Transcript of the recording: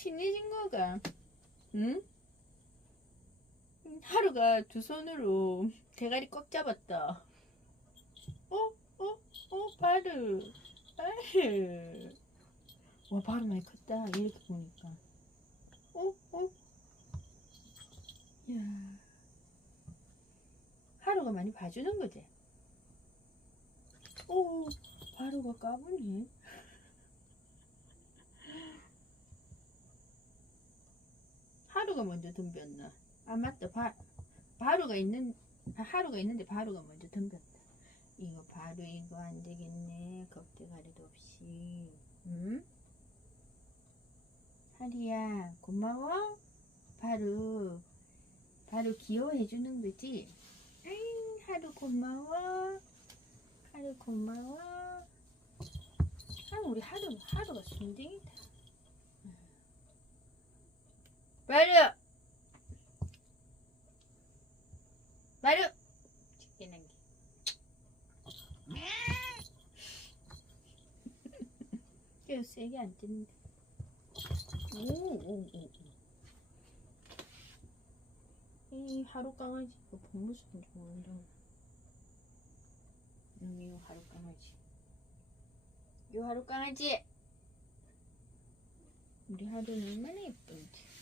친해진 거가. 응? 하루가 두 손으로 대가리 꽉 잡았다. 어? 어? 어? 바르. 아휴. 와, 바로 많이 컸다. 이렇게 보니까. 어? 어? 야. 하루가 많이 봐주는 거지? 오, 바로가 까부네. 하루가 먼저 덤볐나? 아 맞다, 바, 바로가 있는 아, 하루가 있는데 바로가 먼저 덤볐다. 이거 바로 이거 안 되겠네. 겁대가리도 없이. 응? 하리야 고마워. 바로 바로 귀여워해 주는 거지. 응, 하루 고마워. 하루 고마워. 아, 우리 하루 하루가 순둥이다. 마루! 마루! 죽게 남기. 꽤 세게 안 뜨는데. 오, 오, 오, 오. 이 하루 강아지, 그 복무수는 좀 모른다. 여기 요 하루 강아지. 요 하루 강아지! 우리 하루는 얼마나 예쁜지.